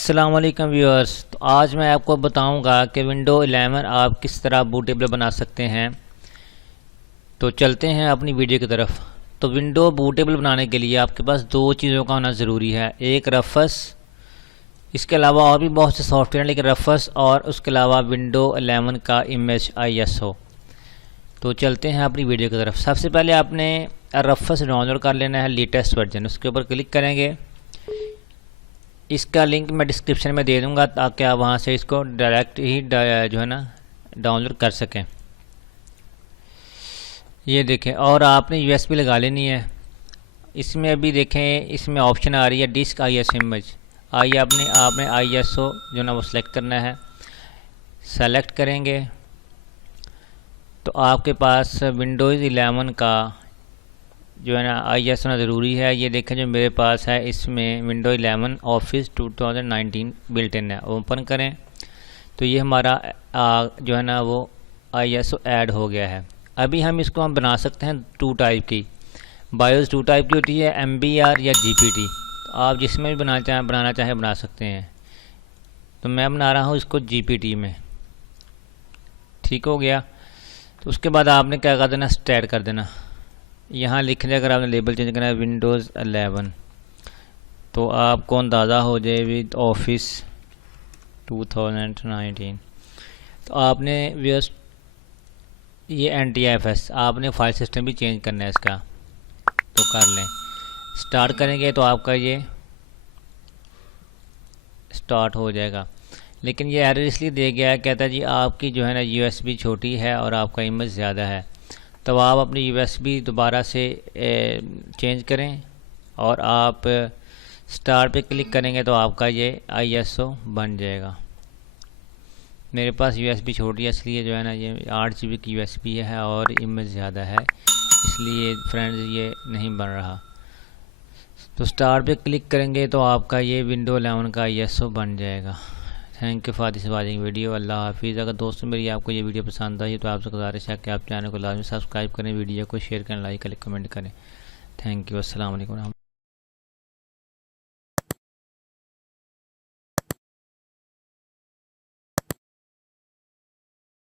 अस्सलाम वालेकुम व्यूअर्स। तो आज मैं आपको बताऊंगा कि विंडो 11 आप किस तरह बूटेबल बना सकते हैं। तो चलते हैं अपनी वीडियो की तरफ। तो विंडो बूटेबल बनाने के लिए आपके पास दो चीज़ों का होना ज़रूरी है, एक रफस, इसके अलावा और भी बहुत से सॉफ्टवेयर, लेकिन रफस और उसके अलावा विंडो 11 का इमेज ISO। तो चलते हैं अपनी वीडियो की तरफ। सबसे पहले आपने रफस डाउनलोड कर लेना है, लेटेस्ट वर्जन। उसके ऊपर क्लिक करेंगे, इसका लिंक मैं डिस्क्रिप्शन में दे दूंगा ताकि आप वहाँ से इसको डायरेक्ट ही जो है ना डाउनलोड कर सकें। ये देखें, और आपने USB लगा लेनी है। इसमें अभी देखें, इसमें ऑप्शन आ रही है डिस्क IS इमेज। आइए आपने ISO जो ना वो सिलेक्ट करना है। सेलेक्ट करेंगे तो आपके पास विंडोज़ 11 का जो है ना ISO होना ज़रूरी है। ये देखें जो मेरे पास है, इसमें विंडो 11 ऑफिस 2019 बिल्ट इन है। ओपन करें तो ये हमारा जो है ना वो ISO ऐड हो गया है। अभी हम इसको बना सकते हैं 2 टाइप की। बायोस 2 टाइप की होती है, MBR या GPT। तो आप जिसमें भी बनाना चाहें बना सकते हैं। तो मैं बना रहा हूँ इसको GPT में। ठीक हो गया। तो उसके बाद आपने क्या कर देना, स्टार्ट कर देना। यहाँ लिख दें, अगर आपने लेबल चेंज करना है विंडोज़ 11, तो आपको अंदाज़ा हो जाए विद ऑफिस 2019। तो आपने ये NTFS आपने फाइल सिस्टम भी चेंज करना है इसका, तो कर लें। स्टार्ट करेंगे तो आपका ये स्टार्ट हो जाएगा। लेकिन ये एरर इसलिए दे गया है, कहता है जी आपकी जो है ना USB छोटी है और आपका इमेज ज़्यादा है। तो आप अपनी USB दोबारा से चेंज करें और आप स्टार्ट पे क्लिक करेंगे तो आपका ये ISO बन जाएगा। मेरे पास USB छोटी है, इसलिए जो है ना ये 8 GB की USB है और इमेज ज़्यादा है, इसलिए फ्रेंड्स ये नहीं बन रहा। तो स्टार्ट पे क्लिक करेंगे तो आपका ये विंडो 11 का ISO बन जाएगा। Thank you for this watching video. अल्लाह हाफिज़। अगर दोस्तों मेरी आपको ये वीडियो पसंद आई तो आपसे गुजारिश है कि आप चैनल को लाजमी सब्सक्राइब करें, वीडियो को शेयर करें, लाइक करें, कमेंट करें। Thank you. अस्सलाम वालेकुम।